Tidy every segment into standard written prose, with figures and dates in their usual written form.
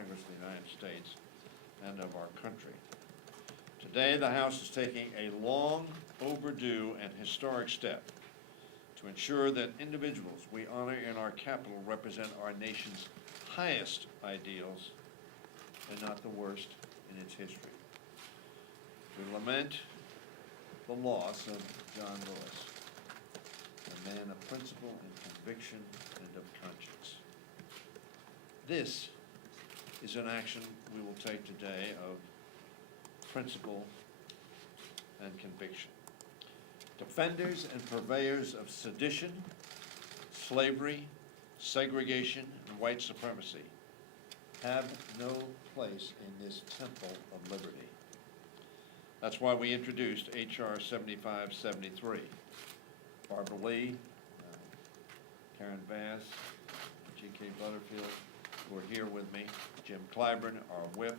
Congress of the United States and of our country. Today, the House is taking a long overdue and historic step to ensure that individuals we honor in our Capitol represent our nation's highest ideals and not the worst in its history. We lament the loss of John Lewis, a man of principle and conviction and of conscience. This is an action we will take today of principle and conviction. Defenders and purveyors of sedition, slavery, segregation, and white supremacy have no place in this temple of liberty. That's why we introduced H.R. 7573. Barbara Lee, Karen Bass, G.K. Butterfield, who are here with me, Jim Clyburn, our whip,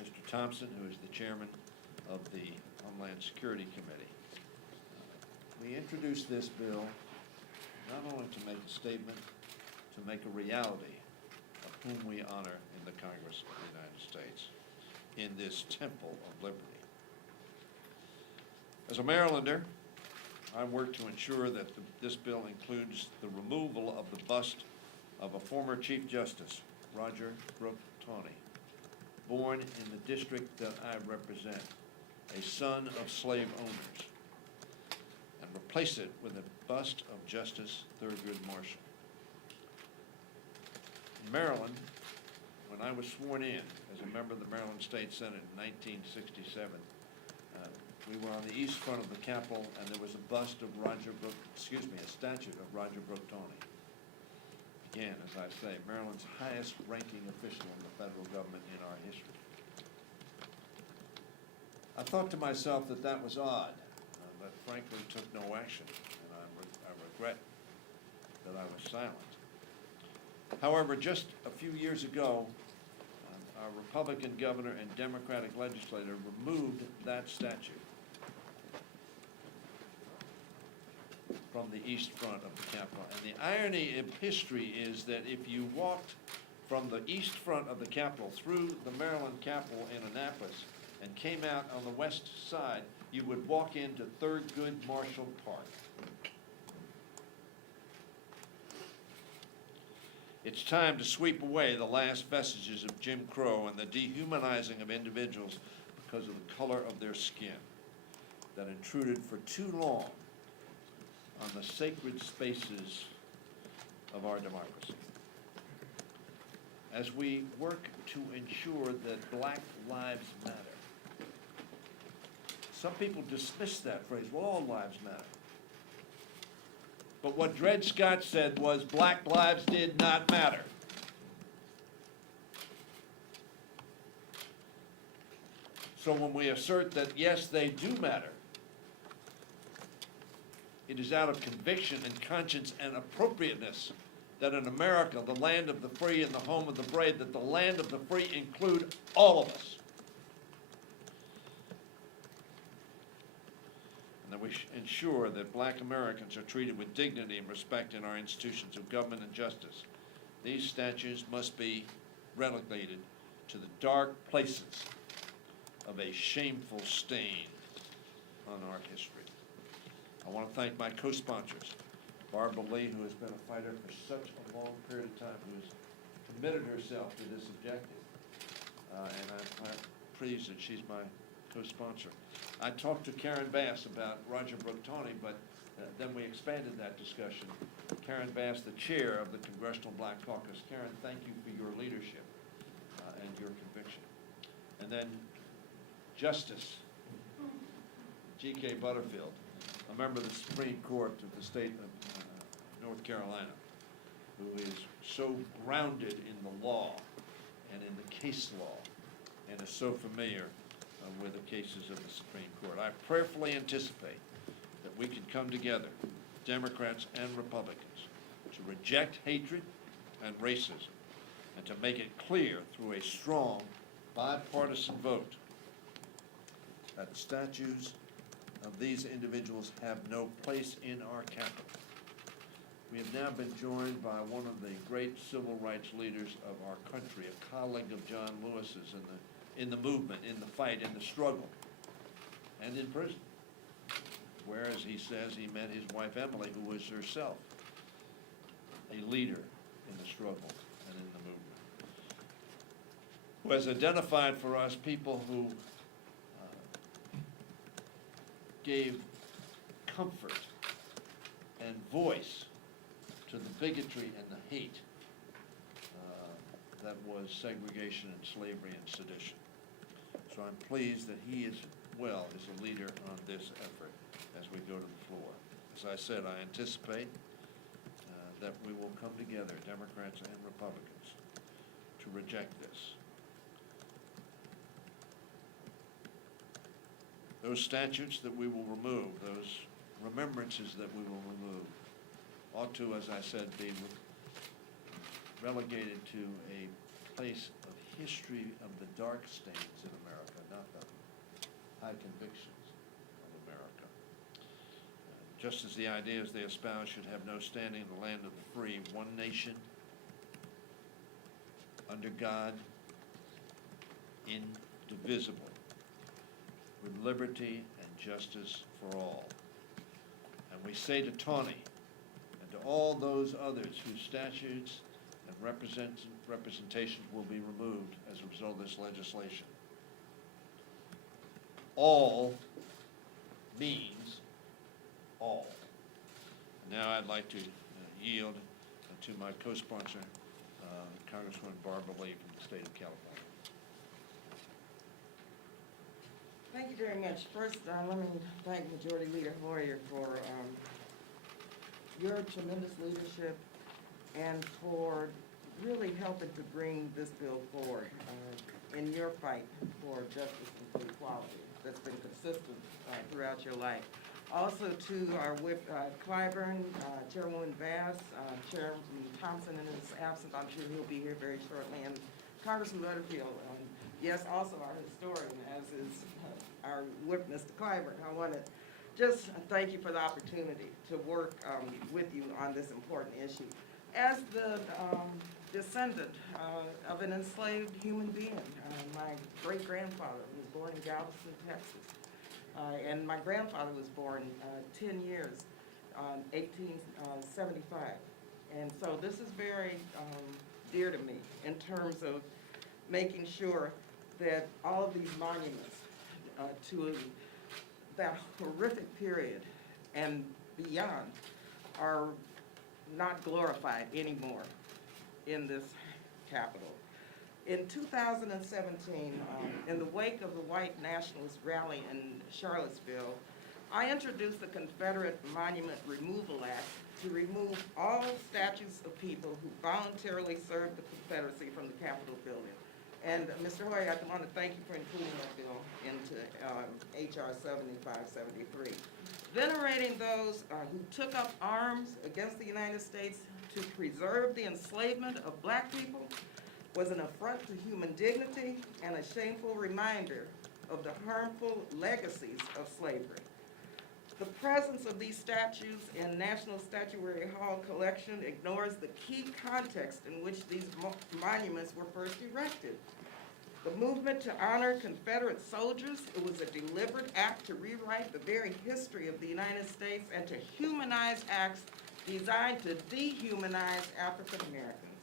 Mr. Thompson, who is the chairman of the Homeland Security Committee. We introduced this bill not only to make a statement, to make a reality of whom we honor in the Congress of the United States, in this temple of liberty. As a Marylander, I work to ensure that this bill includes the removal of the bust of a former Chief Justice, Roger Brooke Taney, born in the district that I represent, a son of slave owners, and replace it with a bust of Justice Thurgood Marshall. In Maryland, when I was sworn in as a member of the Maryland State Senate in 1967, we were on the east front of the Capitol, and there was a bust of a statue of Roger Brooke Taney. Again, as I say, Maryland's highest ranking official in the federal government in our history. I thought to myself that that was odd, but frankly took no action, and I regret that I was silent. However, just a few years ago, our Republican governor and Democratic legislator removed that statue from the east front of the Capitol. And the irony of history is that if you walked from the east front of the Capitol through the Maryland Capitol in Annapolis and came out on the west side, you would walk into Thurgood Marshall Park. It's time to sweep away the last vestiges of Jim Crow and the dehumanizing of individuals because of the color of their skin that intruded for too long on the sacred spaces of our democracy. As we work to ensure that Black lives matter, some people dismiss that phrase, well, all lives matter. But what Dred Scott said was Black lives did not matter. So when we assert that, yes, they do matter, it is out of conviction and conscience and appropriateness that in America, the land of the free and the home of the brave, that the land of the free include all of us. And that we ensure that Black Americans are treated with dignity and respect in our institutions of government and justice. These statues must be relegated to the dark places of a shameful stain on our history. I want to thank my co-sponsors, Barbara Lee, who has been a fighter for such a long period of time, who has committed herself to this objective, and I'm pleased that she's my co-sponsor. I talked to Karen Bass about Roger Brooke Taney, but then we expanded that discussion. Karen Bass, the chair of the Congressional Black Caucus. Karen, thank you for your leadership and your conviction. And then Justice G.K. Butterfield, a member of the Supreme Court of the state of North Carolina, who is so grounded in the law and in the case law and is so familiar with the cases of the Supreme Court. I prayerfully anticipate that we can come together, Democrats and Republicans, to reject hatred and racism and to make it clear through a strong bipartisan vote that statues of these individuals have no place in our capital. We have now been joined by one of the great civil rights leaders of our country, a colleague of John Lewis's in the movement, in the fight, in the struggle, and in prison, where, as he says, he met his wife Emily, who was herself a leader in the struggle and in the movement, who has identified for us people who gave comfort and voice to the bigotry and the hate that was segregation and slavery and sedition. So I'm pleased that he as well is a leader on this effort as we go to the floor. As I said, I anticipate that we will come together, Democrats and Republicans, to reject this. Those statutes that we will remove, those remembrances that we will remove, ought to, as I said, be relegated to a place of history of the dark stains in America, not the high convictions of America. Just as the ideas they espouse should have no standing in the land of the free, one nation, under God, indivisible, with liberty and justice for all. And we say to Tawney and to all those others whose statutes and representations will be removed as a result of this legislation, all means all. Now I'd like to yield to my co-sponsor, Congresswoman Barbara Lee from the state of California. Thank you very much. First, let me thank Majority Leader Hoyer for your tremendous leadership and for really helping to bring this bill forward in your fight for justice and for equality that's been consistent throughout your life. Also to our whip, Clyburn, Chairwoman Bass, Chairman Thompson in his absence, I'm sure he'll be here very shortly, and Congressman Butterfield, yes, also our historian, as is our whip, Mr. Clyburn. I want to just thank you for the opportunity to work with you on this important issue. As the descendant of an enslaved human being, my great-grandfather was born in Galveston, Texas. And my grandfather was born 10 years, 1875. And so this is very dear to me in terms of making sure that all of these monuments to that horrific period and beyond are not glorified anymore in this Capitol. In 2017, in the wake of the white nationalist rally in Charlottesville, I introduced the Confederate Monument Removal Act to remove all statues of people who voluntarily served the Confederacy from the Capitol building. And Mr. Hoyer, I want to thank you for including that bill into H.R. 7573. Venerating those who took up arms against the United States to preserve the enslavement of black people was an affront to human dignity and a shameful reminder of the harmful legacies of slavery. The presence of these statues in National Statuary Hall collection ignores the key context in which these monuments were first erected. The movement to honor Confederate soldiers, it was a deliberate act to rewrite the very history of the United States and to humanize acts designed to dehumanize African Americans,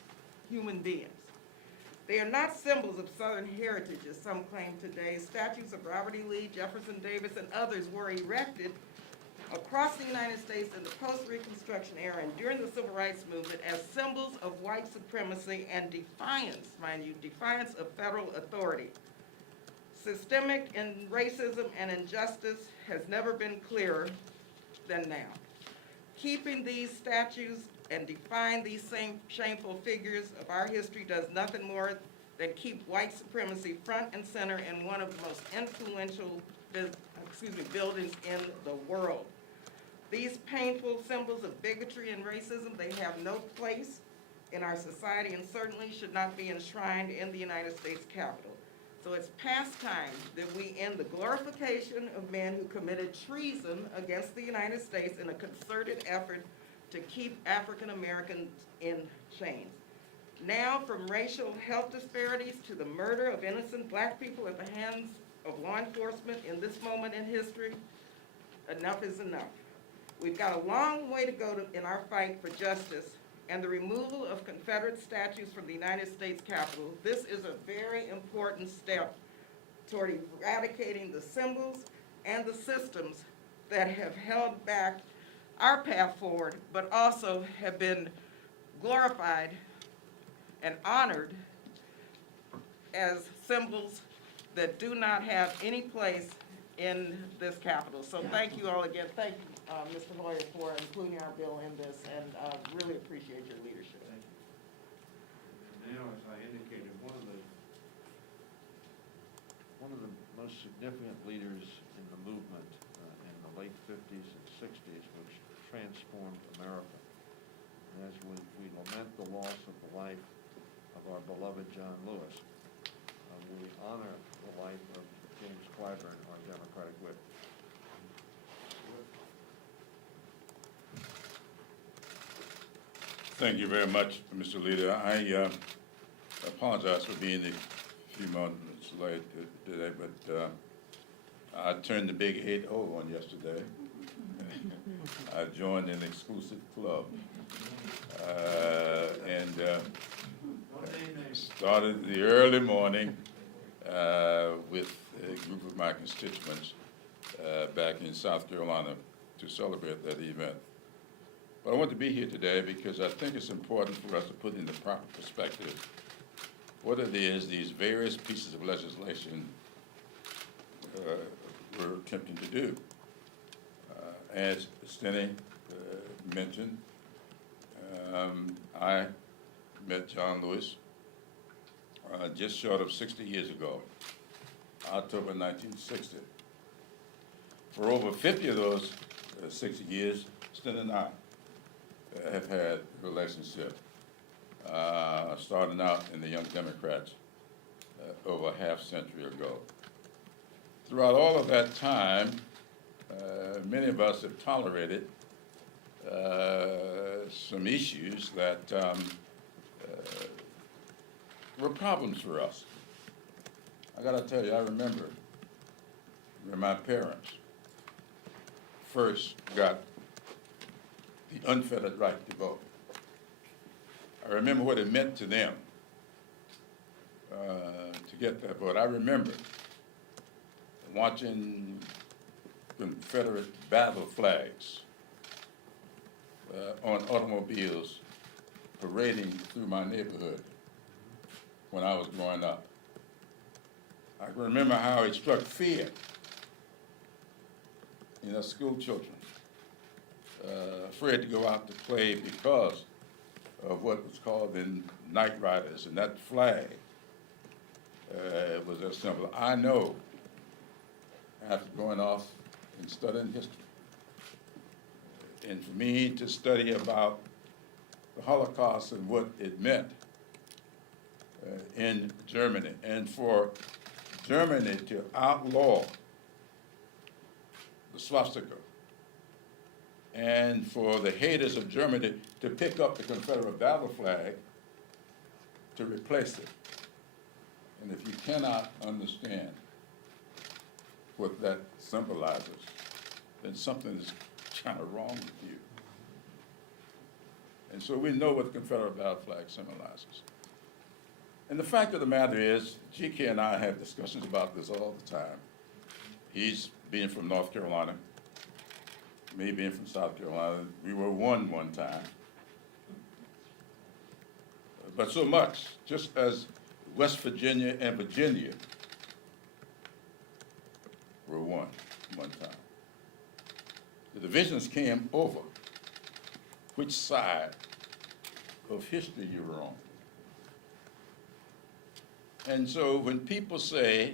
human beings. They are not symbols of Southern heritage, as some claim today. Statues of Robert E. Lee, Jefferson Davis, and others were erected across the United States in the post-Reconstruction era and during the Civil Rights Movement as symbols of white supremacy and defiance, mind you, defiance of federal authority. Systemic racism and injustice has never been clearer than now. Keeping these statues and defying these same shameful figures of our history does nothing more than keep white supremacy front and center in one of the most influential buildings in the world. These painful symbols of bigotry and racism, they have no place in our society and certainly should not be enshrined in the United States Capitol. So it's past time that we end the glorification of men who committed treason against the United States in a concerted effort to keep African Americans in chains. Now, from racial health disparities to the murder of innocent black people at the hands of law enforcement in this moment in history, enough is enough. We've got a long way to go in our fight for justice and the removal of Confederate statues from the United States Capitol. This is a very important step toward eradicating the symbols and the systems that have held back our path forward, but also have been glorified and honored as symbols that do not have any place in this Capitol. So thank you all again. Thank you, Mr. Hoyer, for including our bill in this, and really appreciate your leadership. And now, as I indicated, one of the most significant leaders in the movement in the late 50s and 60s, which transformed America. And as we lament the loss of the life of our beloved John Lewis, we honor the life of James Clyburn, our Democratic whip. Thank you very much, Mr. Leader. I apologize for being a few moments late today, but I turned the big 8-0 on yesterday. I joined an exclusive club and started the early morning with a group of my constituents back in South Carolina to celebrate that event. But I want to be here today because I think it's important for us to put in the proper perspective what it is these various pieces of legislation we're attempting to do. As Steny mentioned, I met John Lewis just short of 60 years ago, October 1960. For over 50 of those 60 years, Steny and I have had a relationship, starting out in the Young Democrats over a half-century ago. Throughout all of that time, many of us have tolerated some issues that were problems for us. I gotta tell you, I remember when my parents first got the unfettered right to vote. I remember what it meant to them to get that vote. I remember watching Confederate battle flags on automobiles parading through my neighborhood when I was growing up. I can remember how it struck fear in us school children, afraid to go out to play because of what was called the night riders, and that flag was a symbol. I know, after going off and studying history, and for me to study about the Holocaust and what it meant in Germany, and for Germany to outlaw the swastika, and for the haters of Germany to pick up the Confederate battle flag to replace it. And if you cannot understand what that symbolizes, then something is kind of wrong with you. And so we know what the Confederate battle flag symbolizes. And the fact of the matter is, GK and I have discussions about this all the time. He's being from North Carolina, me being from South Carolina. We were one time. But so much, just as West Virginia and Virginia were one time. The divisions came over which side of history you were on. And so when people say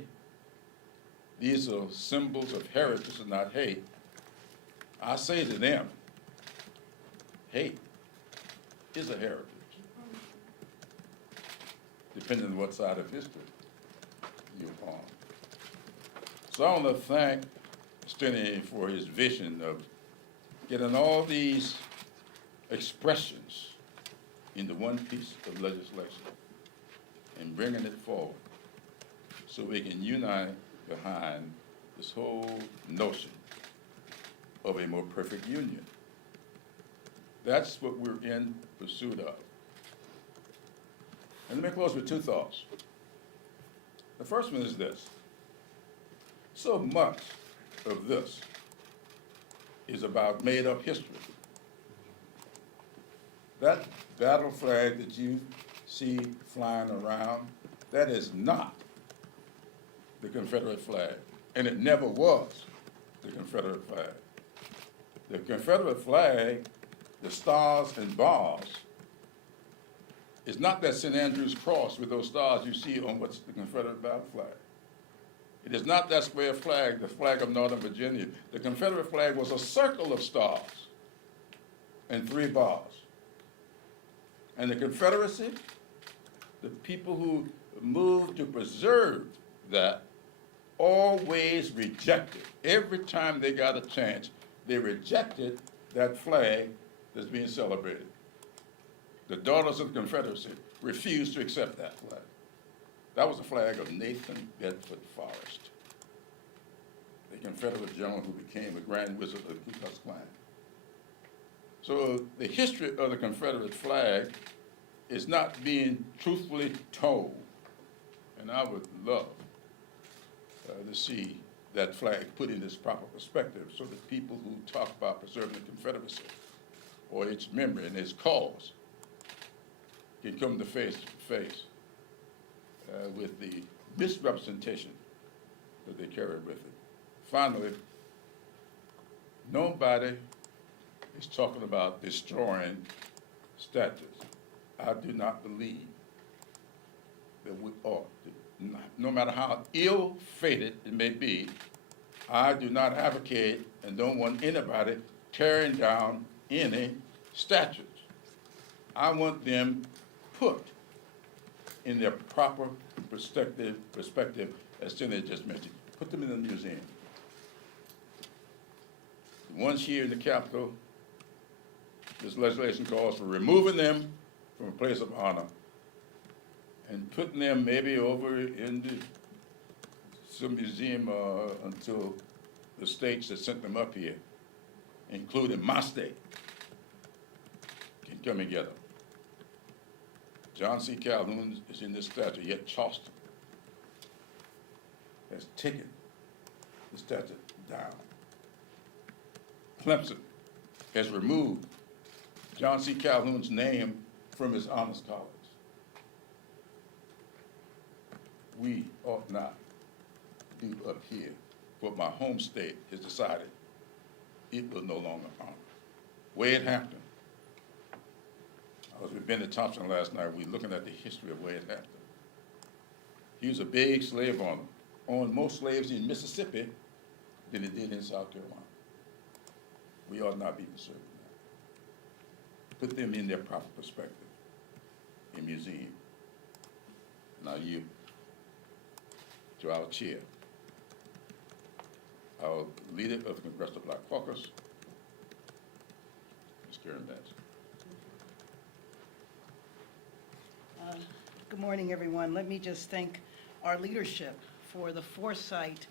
these are symbols of heritage and not hate, I say to them, hate is a heritage, depending on what side of history you're on. So I want to thank Steny for his vision of getting all these expressions into one piece of legislation and bringing it forward so we can unite behind this whole notion of a more perfect union. That's what we're in pursuit of. And let me close with two thoughts. The first one is this. So much of this is about made-up history. That battle flag that you see flying around, that is not the Confederate flag, and it never was the Confederate flag. The Confederate flag, the stars and bars, is not that St. Andrew's cross with those stars you see on what's the Confederate battle flag. It is not that square flag, the flag of Northern Virginia. The Confederate flag was a circle of stars and 3 bars. And the Confederacy, the people who moved to preserve that, always rejected. Every time they got a chance, they rejected that flag that's being celebrated. The Daughters of the Confederacy refused to accept that flag. That was the flag of Nathan Bedford Forrest, the Confederate general who became a Grand Wizard of the Ku Klux Klan. So the history of the Confederate flag is not being truthfully told. And I would love to see that flag put in its proper perspective so that people who talk about preserving the Confederacy or its memory and its cause can come to face with the misrepresentation that they carry with it. Finally, nobody is talking about destroying statues. I do not believe that we ought to. No matter how ill-fated it may be, I do not advocate and don't want anybody tearing down any statues. I want them put in their proper perspective, as Steny just mentioned. Put them in the museum. The ones here in the Capitol, this legislation calls for removing them from a place of honor and putting them maybe over in some museum until the states that sent them up here, including my state, can come together. John C. Calhoun is in this statue, yet Charleston has taken the statue down. Clemson has removed John C. Calhoun's name from his honors college. We ought not do up here what my home state has decided it will no longer honor. Wade Hampton. I was with Benny Thompson last night. We were looking at the history of Wade Hampton. He was a big slave owner, owned more slaves in Mississippi than he did in South Carolina. We ought not be conserving that. Put them in their proper perspective in museum. Now you, to our chair, our leader of the Congressional Black Caucus, Ms. Karen Bass. Good morning, everyone. Let me just thank our leadership for the foresight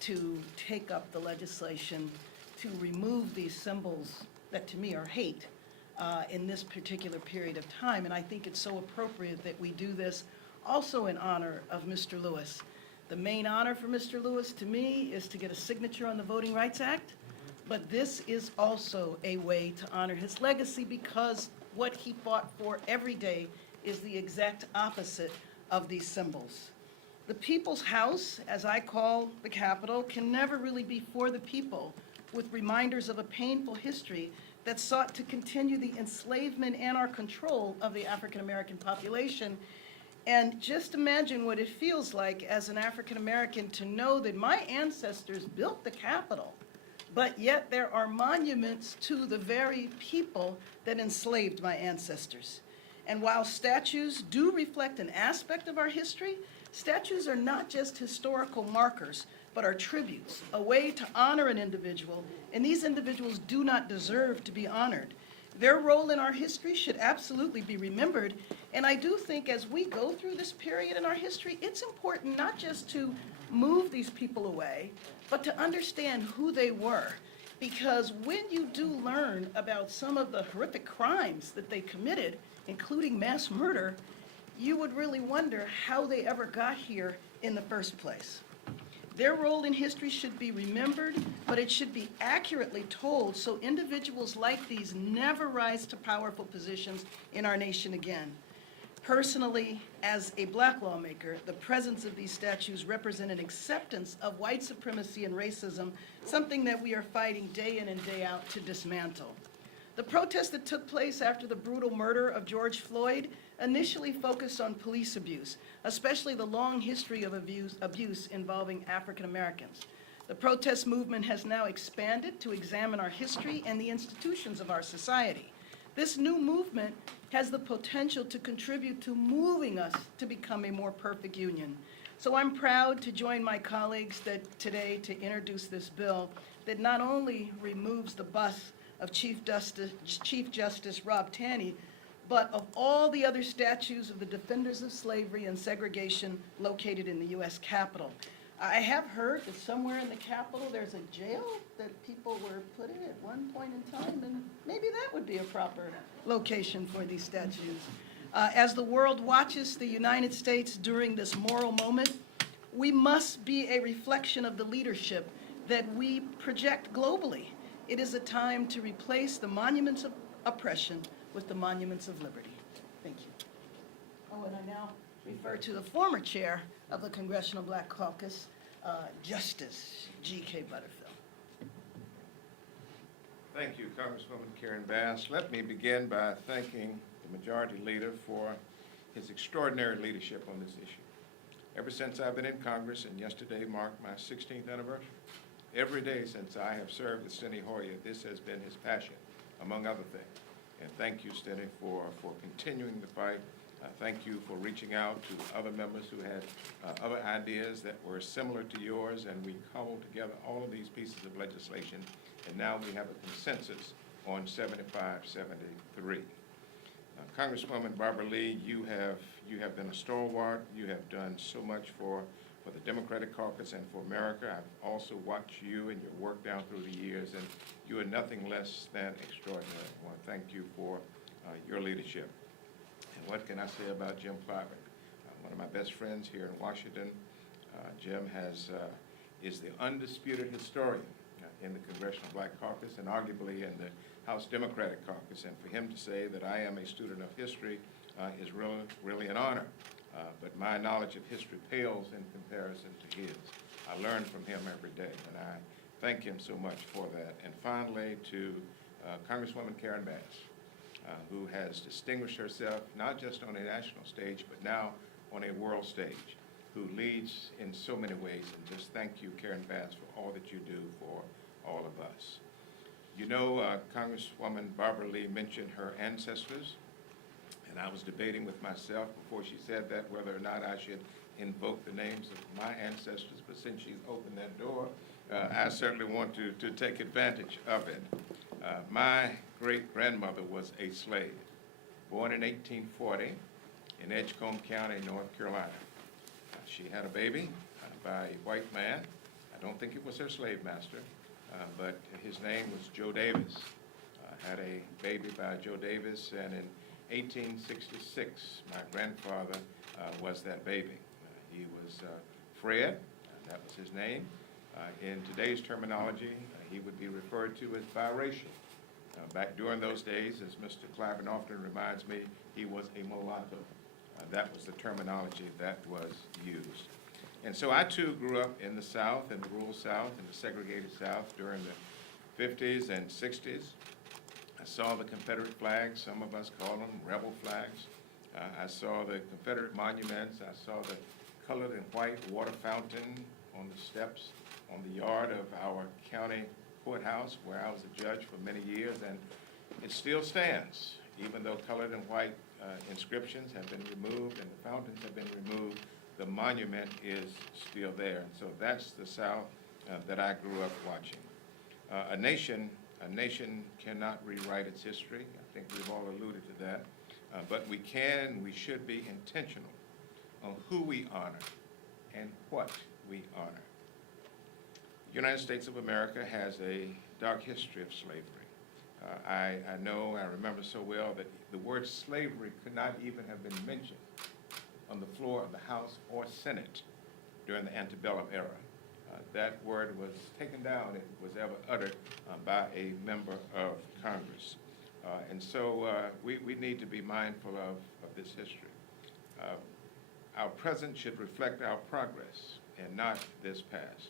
to take up the legislation to remove these symbols that to me are hate in this particular period of time. And I think it's so appropriate that we do this also in honor of Mr. Lewis. The main honor for Mr. Lewis to me is to get a signature on the Voting Rights Act, but this is also a way to honor his legacy because what he fought for every day is the exact opposite of these symbols. The People's House, as I call the Capitol, can never really be for the people, with reminders of a painful history that sought to continue the enslavement and our control of the African American population. And just imagine what it feels like as an African American to know that my ancestors built the Capitol, but yet there are monuments to the very people that enslaved my ancestors. And while statues do reflect an aspect of our history, statues are not just historical markers, but are tributes, a way to honor an individual, and these individuals do not deserve to be honored. Their role in our history should absolutely be remembered. And I do think as we go through this period in our history, it's important not just to move these people away, but to understand who they were. Because when you do learn about some of the horrific crimes that they committed, including mass murder, you would really wonder how they ever got here in the first place. Their role in history should be remembered, but it should be accurately told so individuals like these never rise to powerful positions in our nation again. Personally, as a black lawmaker, the presence of these statues represent an acceptance of white supremacy and racism, something that we are fighting day in and day out to dismantle. The protest that took place after the brutal murder of George Floyd initially focused on police abuse, especially the long history of abuse involving African Americans. The protest movement has now expanded to examine our history and the institutions of our society. This new movement has the potential to contribute to moving us to become a more perfect union. So I'm proud to join my colleagues today to introduce this bill that not only removes the bust of Chief Justice Rob Taney, but of all the other statues of the defenders of slavery and segregation located in the U.S. Capitol. I have heard that somewhere in the Capitol there's a jail that people were put in at one point in time, and maybe that would be a proper location for these statues. As the world watches the United States during this moral moment, we must be a reflection of the leadership that we project globally. It is a time to replace the monuments of oppression with the monuments of liberty. Thank you. Oh, and I now refer to the former chair of the Congressional Black Caucus, Justice G.K. Butterfield. Thank you, Congresswoman Karen Bass. Let me begin by thanking the Majority Leader for his extraordinary leadership on this issue. Ever since I've been in Congress, and yesterday marked my 16th anniversary, every day since I have served with Steny Hoyer, this has been his passion, among other things. And thank you, Steny, for continuing the fight. Thank you for reaching out to other members who had other ideas that were similar to yours, and we cobbled together all of these pieces of legislation, and now we have a consensus on 7573. Congresswoman Barbara Lee, you have been a stalwart. You have done so much for the Democratic Caucus and for America. I've also watched you and your work down through the years, and you are nothing less than extraordinary. I want to thank you for your leadership. And what can I say about Jim Clyburn? One of my best friends here in Washington. Jim is the undisputed historian in the Congressional Black Caucus and arguably in the House Democratic Caucus. And for him to say that I am a student of history is really an honor. But my knowledge of history pales in comparison to his. I learn from him every day, and I thank him so much for that. And finally, to Congresswoman Karen Bass, who has distinguished herself not just on a national stage, but now on a world stage, who leads in so many ways. And just thank you, Karen Bass, for all that you do for all of us. You know, Congresswoman Barbara Lee mentioned her ancestors. And I was debating with myself before she said that whether or not I should invoke the names of my ancestors, but since she's opened that door, I certainly want to take advantage of it. My great-grandmother was a slave, born in 1840 in Edgecombe County, North Carolina. She had a baby by a white man. I don't think it was her slave master, but his name was Joe Davis. Had a baby by Joe Davis, and in 1866, my grandfather was that baby. He was Fred, that was his name. In today's terminology, he would be referred to as biracial. Back during those days, as Mr. Clyburn often reminds me, he was a mulatto. That was the terminology that was used. And so I too grew up in the South, in the rural South, in the segregated South during the 50s and 60s. I saw the Confederate flags, some of us call them rebel flags. I saw the Confederate monuments. I saw the colored and white water fountain on the steps on the yard of our county courthouse where I was a judge for many years, and it still stands. Even though colored and white inscriptions have been removed and the fountains have been removed, the monument is still there. And so that's the South that I grew up watching. A nation cannot rewrite its history. think we've all alluded to that. But we should be intentional on who we honor and what we honor. The United States of America has a dark history of slavery. I remember so well that the word slavery could not even have been mentioned on the floor of the House or Senate during the antebellum era. That word was taken down if it was ever uttered by a member of Congress. And so we need to be mindful of this history. Our present should reflect our progress and not this past.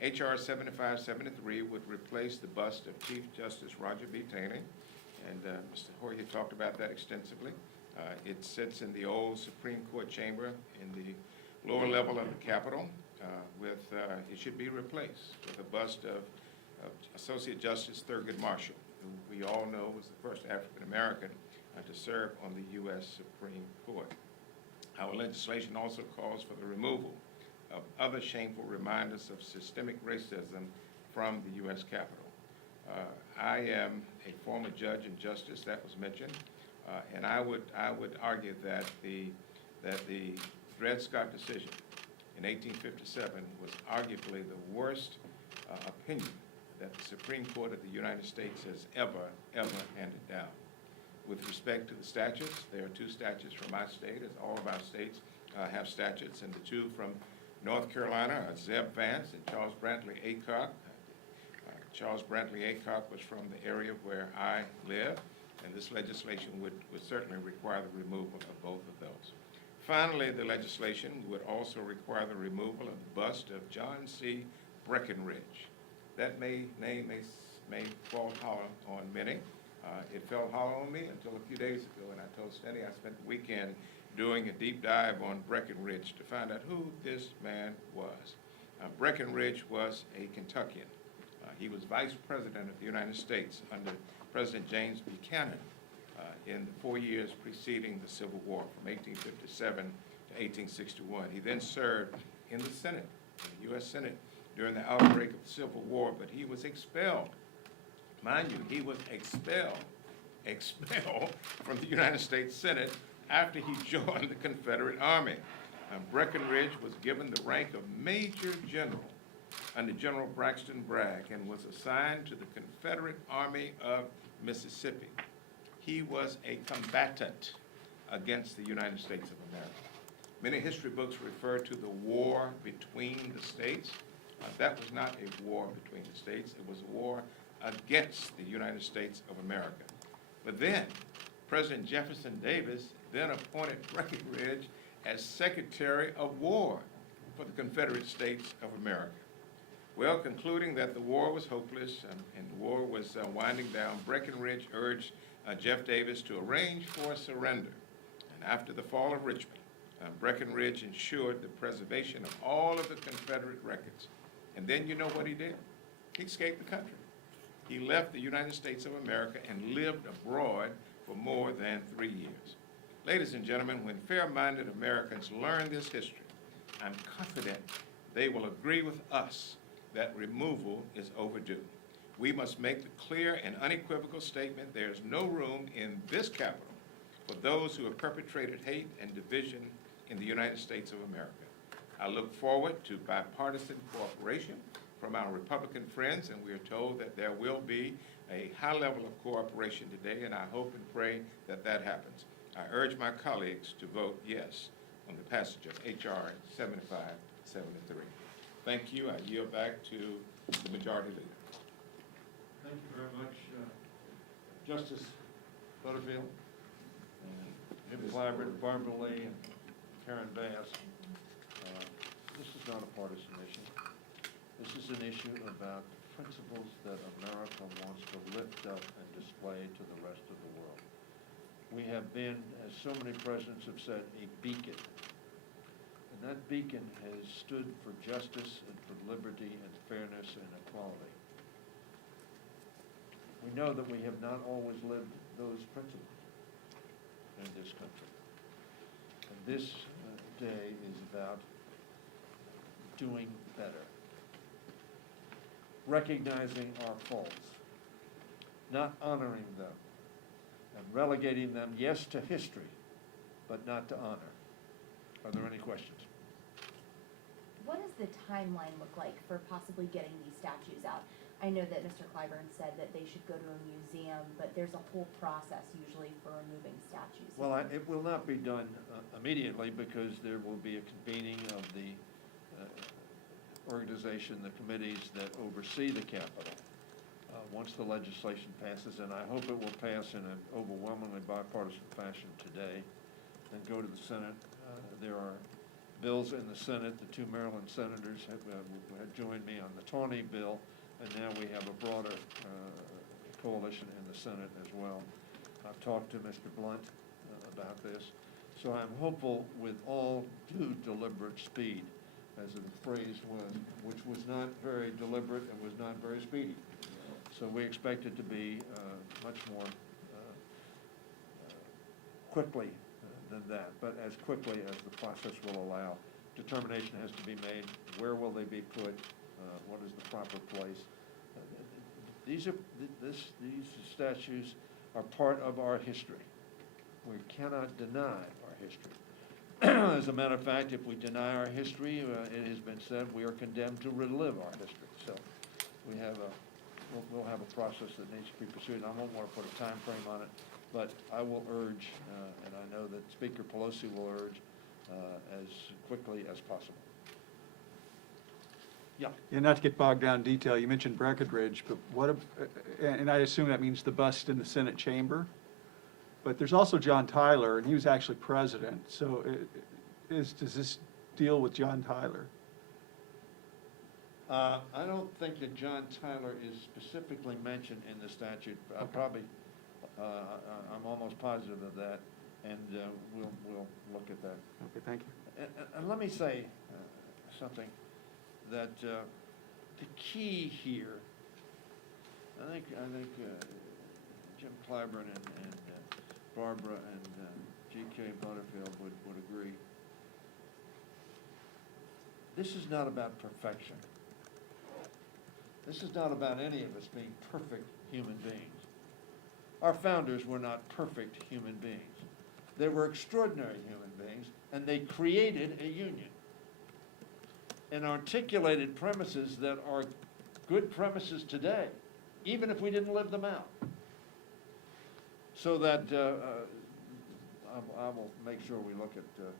H.R. 7573 would replace the bust of Chief Justice Roger B. Taney, and Mr. Hoyer talked about that extensively. It sits in the old Supreme Court chamber in the lower level of the Capitol. It should be replaced with a bust of Associate Justice Thurgood Marshall, who we all know was the first African-American to serve on the U.S. Supreme Court. Our legislation also calls for the removal of other shameful reminders of systemic racism from the U.S. Capitol. I am a former judge and justice, that was mentioned, and I would argue that the Dred Scott decision in 1857 was arguably the worst opinion that the Supreme Court of the United States has ever handed down. With respect to the statutes, there are two statutes from my state, as all of our states have statutes, and the two from North Carolina are Zeb Vance and Charles Brantley Aycock. Charles Brantley Aycock was from the area where I live, and this legislation would certainly require the removal of both of those. Finally, the legislation would also require the removal of the bust of John C. Breckinridge. That name may fall hollow on many. It fell hollow on me until a few days ago, and I told Steny I spent the weekend doing a deep dive on Breckinridge to find out who this man was. Breckinridge was a Kentuckian. He was Vice President of the United States under President James Buchanan in the 4 years preceding the Civil War, from 1857 to 1861. He then served in the Senate, the U.S. Senate, during the outbreak of the Civil War, but he was expelled. Mind you, he was expelled from the United States Senate after he joined the Confederate Army. Breckinridge was given the rank of Major General under General Braxton Bragg and was assigned to the Confederate Army of Mississippi. He was a combatant against the United States of America. Many history books refer to the war between the states. That was not a war between the states. It was a war against the United States of America. But then, President Jefferson Davis then appointed Breckinridge as Secretary of War for the Confederate States of America. Well, concluding that the war was hopeless and the war was winding down, Breckinridge urged Jeff Davis to arrange for a surrender. And after the fall of Richmond, Breckinridge ensured the preservation of all of the Confederate records. And then you know what he did? He escaped the country. He left the United States of America and lived abroad for more than 3 years. Ladies and gentlemen, when fair-minded Americans learn this history, I'm confident they will agree with us that removal is overdue. We must make the clear and unequivocal statement there is no room in this Capitol for those who have perpetrated hate and division in the United States of America. I look forward to bipartisan cooperation from our Republican friends, and we are told that there will be a high level of cooperation today, and I hope and pray that that happens. I urge my colleagues to vote yes on the passage of H.R. 7573. Thank you. I yield back to the Majority Leader. Thank you very much, Justice Butterfield, and Jim Clyburn, Barbara Lee, and Karen Bass. This is not a partisan issue. This is an issue about the principles that America wants to lift up and display to the rest of the world. We have been, as so many presidents have said, a beacon. And that beacon has stood for justice and for liberty and fairness and equality. We know that we have not always lived those principles in this country. And this day is about doing better. Recognizing our faults, not honoring them, and relegating them, yes, to history, but not to honor. Are there any questions? What does the timeline look like for possibly getting these statues out? I know that Mr. Clyburn said that they should go to a museum, but there's a whole process usually for removing statues. Well, it will not be done immediately because there will be a convening of the organization, the committees that oversee the Capitol. Once the legislation passes, and I hope it will pass in an overwhelmingly bipartisan fashion today, and go to the Senate. There are bills in the Senate. The two Maryland senators have joined me on the Tawney bill, and now we have a broader coalition in the Senate as well. I've talked to Mr. Blunt about this. So I'm hopeful with all due deliberate speed, as the phrase was, which was not very deliberate and was not very speedy. So we expect it to be much more quickly than that, but as quickly as the process will allow. Determination has to be made. Where will they be put? What is the proper place? These statues are part of our history. We cannot deny our history. As a matter of fact, if we deny our history, it has been said we are condemned to relive our history. So we have we'll have a process that needs to be pursued. I won't want to put a time frame on it, but I will urge, and I know that Speaker Pelosi will urge, as quickly as possible. Yeah. Yeah, not to get bogged down in detail, you mentioned Breckenridge, but what, and I assume that means the bust in the Senate chamber, but there's also John Tyler, and he was actually president, so does this deal with John Tyler? I don't think that John Tyler is specifically mentioned in the statute. Okay. I'm almost positive of that, and we'll look at that. Okay, thank you. And let me say something, that the key here, I think Jim Clyburn and Barbara and G.K. Butterfield would agree. This is not about perfection. This is not about any of us being perfect human beings. Our founders were not perfect human beings. They were extraordinary human beings, and they created a union and articulated premises that are good premises today, even if we didn't live them out. So that I will make sure we look at the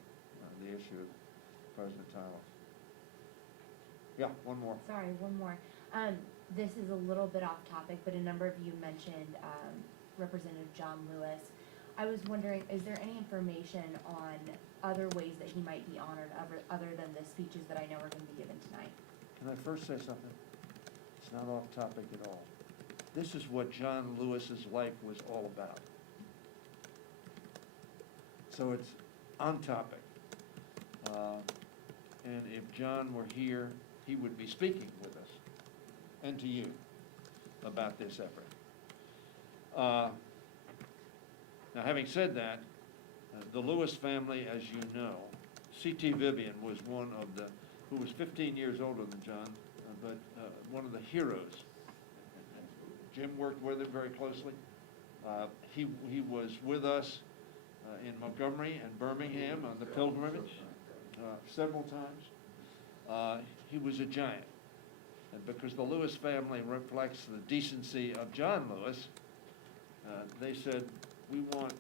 issue of President Tyler. Yeah, one more. Sorry, one more. This is a little bit off topic, but a number of you mentioned Representative John Lewis. I was wondering, is there any information on other ways that he might be honored other than the speeches that I know are going to be given tonight? Can I first say something? It's not off topic at all. This is what John Lewis's life was all about. So it's on topic. And if John were here, he would be speaking with us and to you about this effort. Now, having said that, the Lewis family, as you know, C.T. Vivian was one of the, who was 15 years older than John, but one of the heroes. Jim worked with him very closely. He was with us in Montgomery and Birmingham on the pilgrimage several times. He was a giant. And because the Lewis family reflects the decency of John Lewis, they said, we want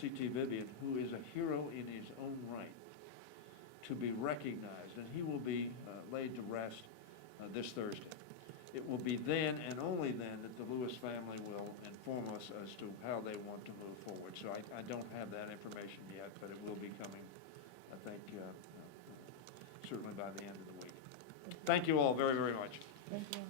C.T. Vivian, who is a hero in his own right, to be recognized, and he will be laid to rest this Thursday. It will be then and only then that the Lewis family will inform us as to how they want to move forward. So I don't have that information yet, but it will be coming, I think, certainly by the end of the week. Thank you all very, very much. Thank you.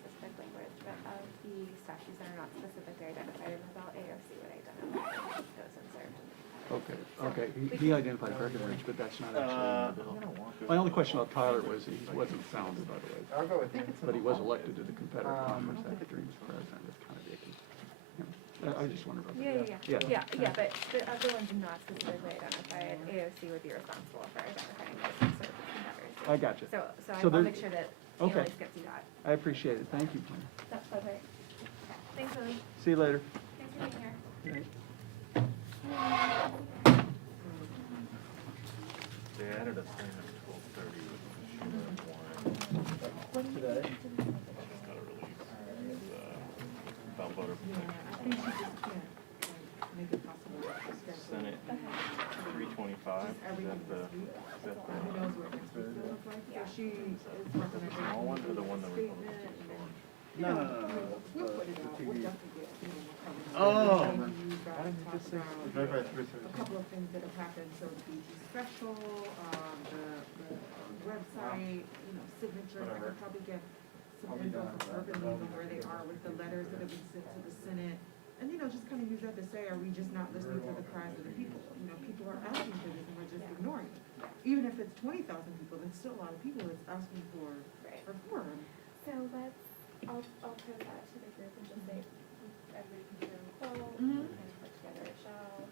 Specific language, but of the statutes that are not specifically identified in the belt, AOC would identify those inserted. Okay. Okay, he identified Breckenridge, but that's not actually in the bill. My only question about Tyler was he wasn't founded, by the way. I'll go with that. But he was elected to the Confederate Congress after he was president. That's kind of icky. I just wondered about that. Yeah, but the other ones not specifically identified, AOC would be responsible for identifying those services and others. I got you. So So I'll there- make sure that okay. Annalise gets you that. I appreciate it. Thank you, Glenn. That's perfect. Thanks, Lily. See you later. Thanks for being here. They added a thing at 12:30 with the shooter warrant. Today? Just got a release. About voter protection. Senate 325, is that the small one or the one that we voted for? No. We'll put it out, we'll definitely get, Oh. a couple of things that have happened, so the BG special, the website, signatures, I could probably get some info from Urban League on where they are with the letters that have been sent to the Senate. And, just kind of use that to say, are we just not listening to the cries of the people? People are asking for this and we're just ignoring it. Even if it's 20,000 people, that's still a lot of people that's asking for reform. So I'll put that to the group and just say, everybody can share a quote, Mhm. and put together a show.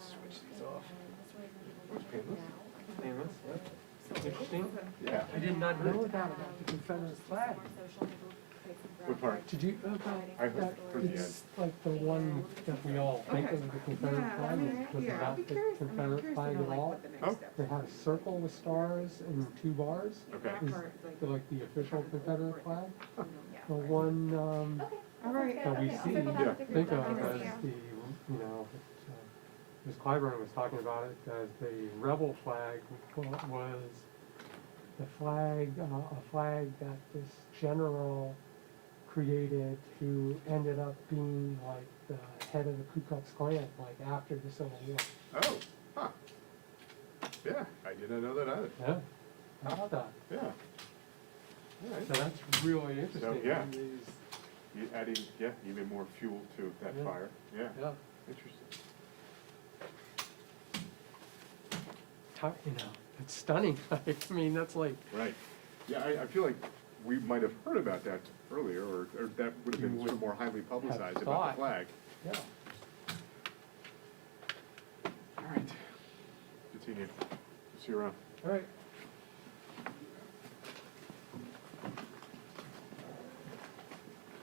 Switch these off. And the stories that people Where's want to painless? know. Painless, So Interesting. it's- Yeah. I did not know that Um, about the Confederate just flag. more social, people create some What part? graphics, Did you, providing I some heard stories. the it's like the one that we all think Okay. of the Confederate Yeah, I flag, mean, was yeah, I'll about be the curious, Confederate curious to flag know at like all. what the Oh. next steps They had a circle with stars and two bars, Okay. That is part, like the official Confederate flag. Yeah. The one, Okay. All right. that we Okay, I'll see, circle back with the group think of on this, as yeah. the, Ms. Clyburn was talking about it, as the rebel flag was the flag, a flag that this general created who ended up being like the head of the Ku Klux Klan, like after the Civil War. Oh, huh. Yeah, I didn't know that either. Yeah, how about that? Yeah. All right. So that's really interesting. yeah. These- You adding, even more fuel to that Yeah. fire. Yeah, Yeah, interesting. it's stunning. I mean, that's like, Right. Yeah, I feel like we might have heard about that earlier, or that would have been You sort of would more highly publicized have about thought. the flag. yeah. All right. Continue. See you around. All right.